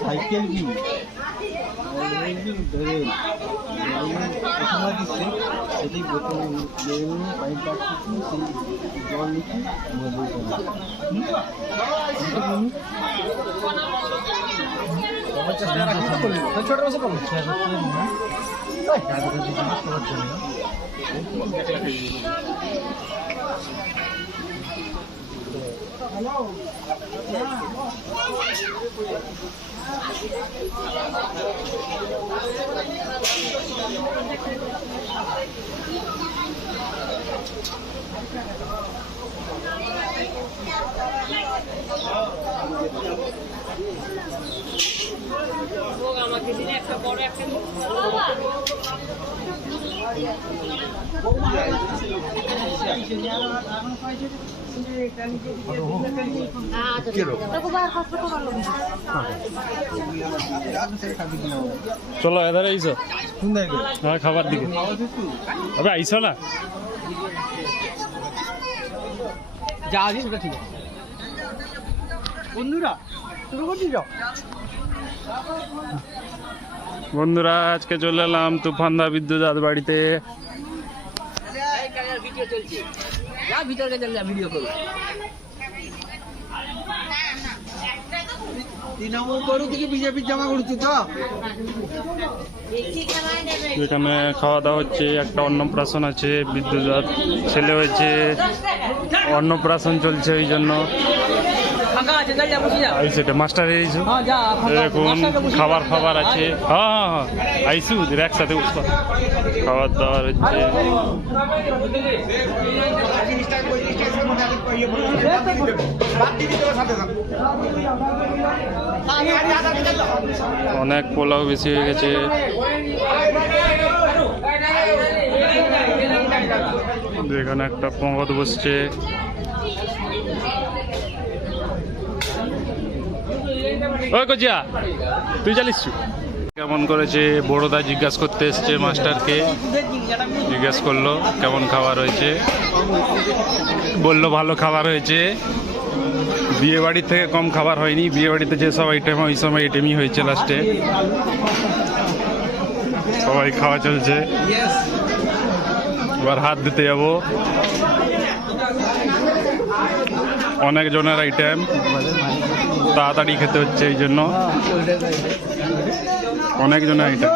cycle কি ধরে দিচ্ছে সেটি বোতল পাইপ রাখছি সেই জল নিচ্ছি ছোট আমাকে দিলে একটা বড় একটা চলো এধারে আইসো হ্যাঁ খাবার দিকে আবে আইসো না যা আছে সেটা ঠিক আছে বন্ধুরা শুরু করছি যাও বন্ধুরা আজকে চলে এলাম তুফানদা বিদ্যুৎ বাড়িতে বিজেপির জামা করছি তো এখানে খাওয়া দাওয়া হচ্ছে একটা অন্নপ্রাশন আছে বিদ্যুৎ ছেলে হয়েছে অন্নপ্রাশন চলছে ওই জন্য সেটা মাস্টার এইছু এখন খাবার ফাবার আছে হ্যাঁ হ্যাঁ আইসু একসাথে খাবার দাবার হচ্ছে অনেক পোলাও বেশি হয়ে গেছে এখানে একটা পঙ্গত বসছে ওই কজিয়া তুই জানিস কেমন করেছে বড়দা জিজ্ঞাসা করতে এসছে মাস্টারকে জিজ্ঞেস করলো কেমন খাবার হয়েছে বললো ভালো খাবার হয়েছে বিয়ে বাড়ি থেকে কম খাবার হয়নি বিয়ে বাড়িতে যেসব আইটেম ওই সব আইটেমই হয়েছে লাস্টে সবাই খাওয়া চলছে এবার হাত দিতে যাবো অনেক জনের আইটেম তাড়াতাড়ি খেতে হচ্ছে এই জন্য অনেক জনের আইটেম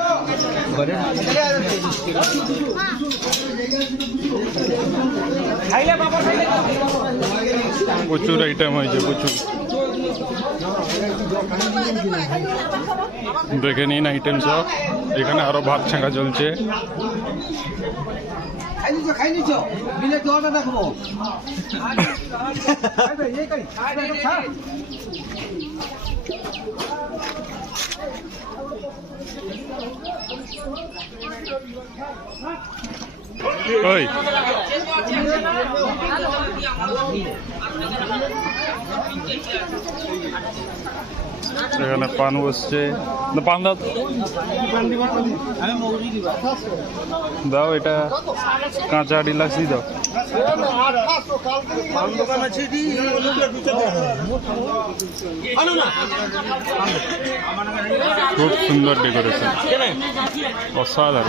প্রচুর আইটেম হয়েছে প্রচুর দেখে নিন আইটেম সব এখানে আরো ভাত ছাঁকা চলছে ওই এখানে পান বসছে পান দাও দাও এটা কাঁচা ডিলাক্স দাও খুব সুন্দর ডেকোরেশন অসাধারণ